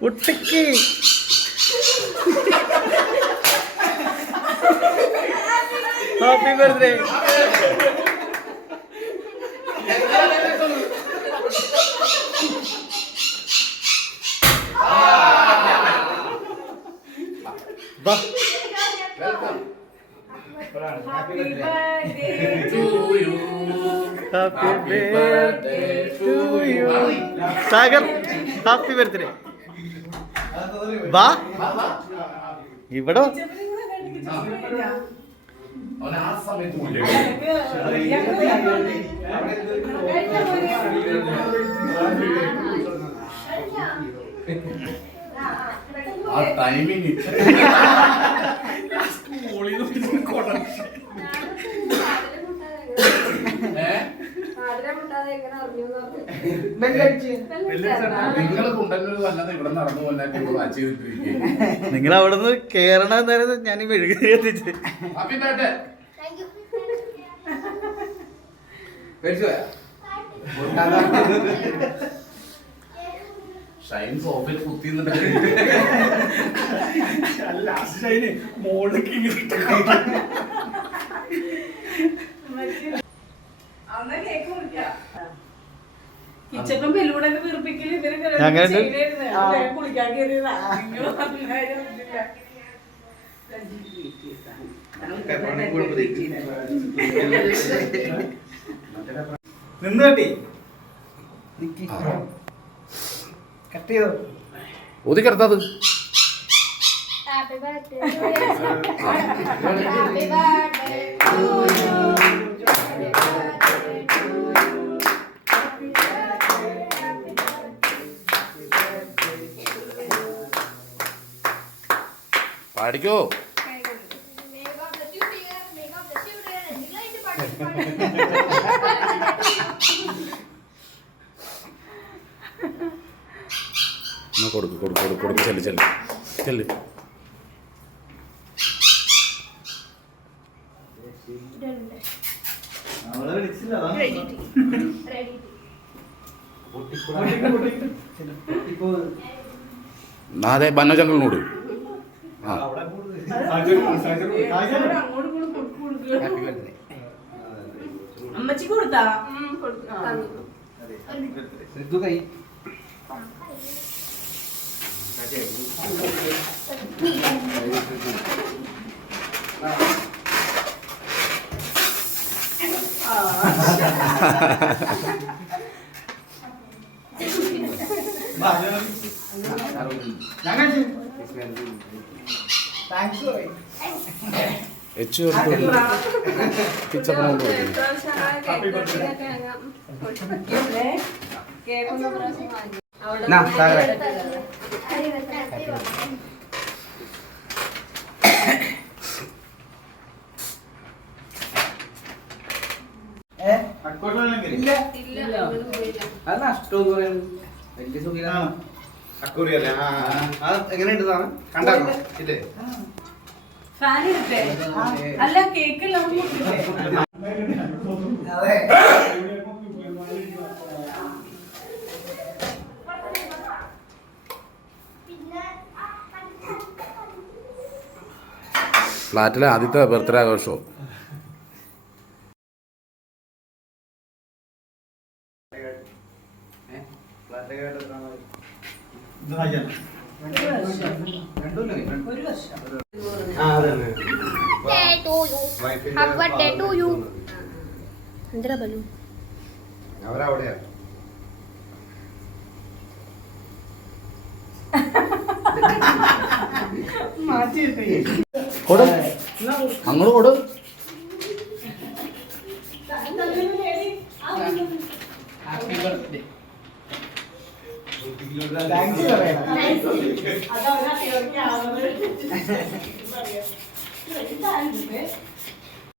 കുട്ടിക്ക് happy birthday. Happy birthday to you. Happy birthday to you. Sagar happy birthday. വാ ഇവിടെ timing നിങ്ങൾ അവിടെ നിന്ന് കേറണ നേരം ഞാൻ മെഴുകി എത്തിച്ച് ഷൈൻ സോഫയിൽ കുത്തിന്നിട്ട് കിച്ചപ്പൻ ബലൂണൊക്കെ വീർപ്പിക്കല് ഇവര് കുളിക്കാൻ കയറിയതാ. നിന്ന് കട്ടി കട്ട് ചെയ്തോ ഒതുക്കെടുത്തത് Happy birthday to you. Happy birthday to you. Happy birthday to you. Happy birthday, happy birthday. പാടിക്കോ. May God bless you, dear. May God bless you, dear. എന്തെങ്കിലും പാട്ട് കൊടുക്ക് ചെല്ല് ചെല്ല് ചെല്ല്. അതെ ബന്നോചങ്ങളിനോട് ആ അമ്മച്ചി കൊടുത്താ എങ്ങനെയുണ്ട് കണ്ടാണോ ഇല്ലേ ഫാൻ ഇടട്ടെ അല്ല കേക്ക് ഫ്ലാറ്റിലെ ആദ്യത്തെ ബർത്ത്ഡേ ആഘോഷവും ഒരു വർഷം. Happy birthday to you. എന്തിനാ ബലൂൺ അവരവിടെയാ കൊടു അങ്ങോട്ട് കൊടു. Happy birthday.